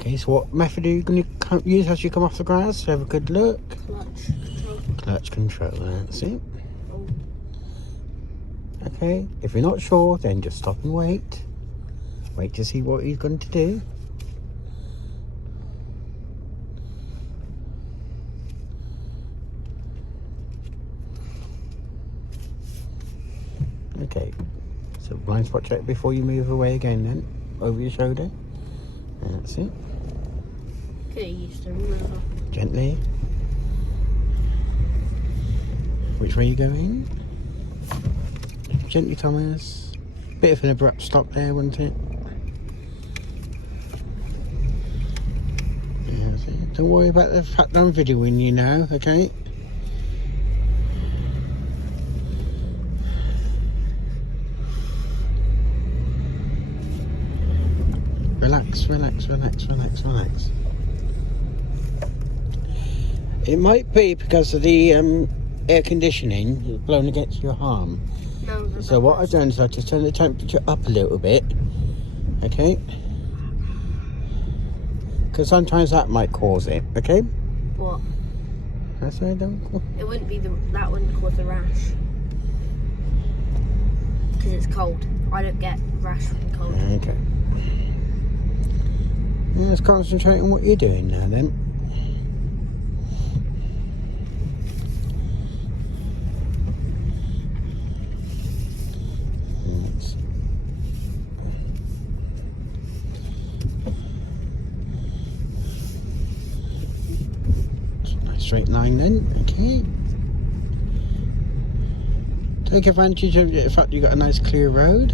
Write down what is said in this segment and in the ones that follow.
Okay, so what method are you going to use as you come off the grass? Have a good look. Clutch control, that's it. Okay, if you're not sure, then just stop and wait. Wait to see what he's going to do. Okay, so blind spot check before you move away again then, over your shoulder. That's it. Okay, you still remember. Gently. Which way are you going? Gently, Thomas. Bit of an abrupt stop there, wasn't it? Yeah, that's it. Don't worry about the fact that I'm videoing you now, okay? Relax, relax, relax, relax, relax. It might be because of the air conditioning blowing against your arm. No, so what I've done is I've just turned the temperature up a little bit, okay? Because sometimes that might cause it, okay? What? I say don't. It wouldn't be that wouldn't cause a rash. Because it's cold. I don't get rash from cold. Okay. Yeah, let's concentrate on what you're doing now then. Nice straight line then, okay. Take advantage of the fact you've got a nice clear road.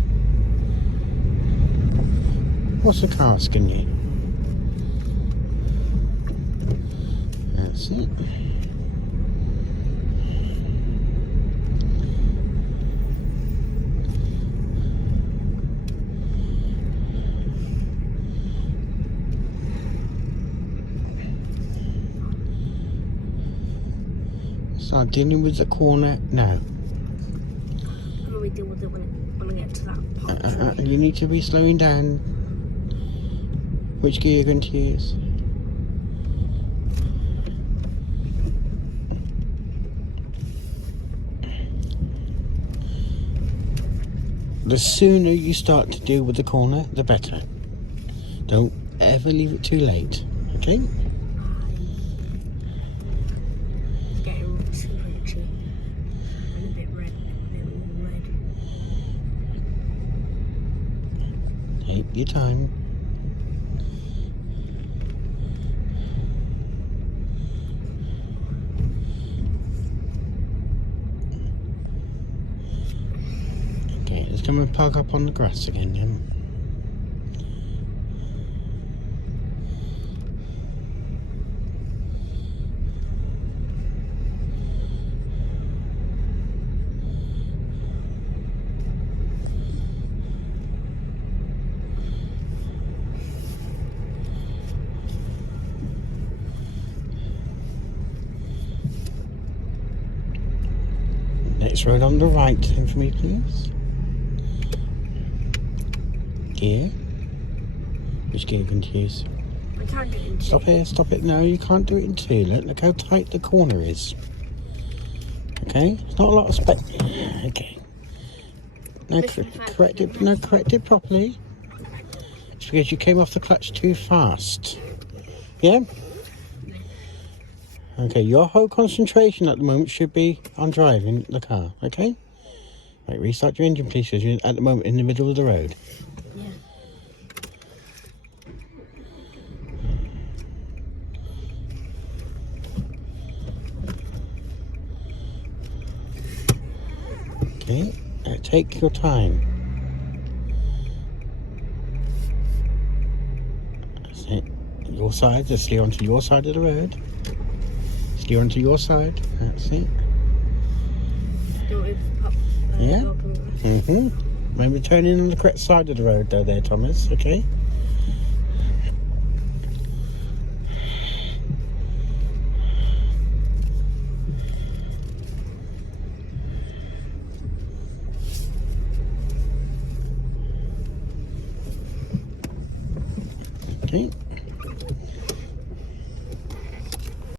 What's the car asking you? That's it. Start dealing with the corner now. How do we deal with it when I get to that part? You need to be slowing down. Which gear are you going to use? The sooner you start to deal with the corner, the better. Don't ever leave it too late, okay? It's getting super itchy. And a bit red. Take your time. Okay, let's come and park up on the grass again then. Next road on the right then for me, please. Gear. Which gear are you going to use? I can't get into Stop here, stop it. No, you can't do it in two. Look how tight the corner is. Okay? It's not a lot of space. Okay. No, correct it. No, correct it properly. It's because you came off the clutch too fast. Yeah? Okay, your whole concentration at the moment should be on driving the car, okay? Right, restart your engine please, because you're at the moment in the middle of the road. Yeah. Okay, take your time. That's it. Your side, just steer onto your side of the road. Steer onto your side, that's it. Yeah. Remember turning on the correct side of the road though there, Thomas, okay? Okay.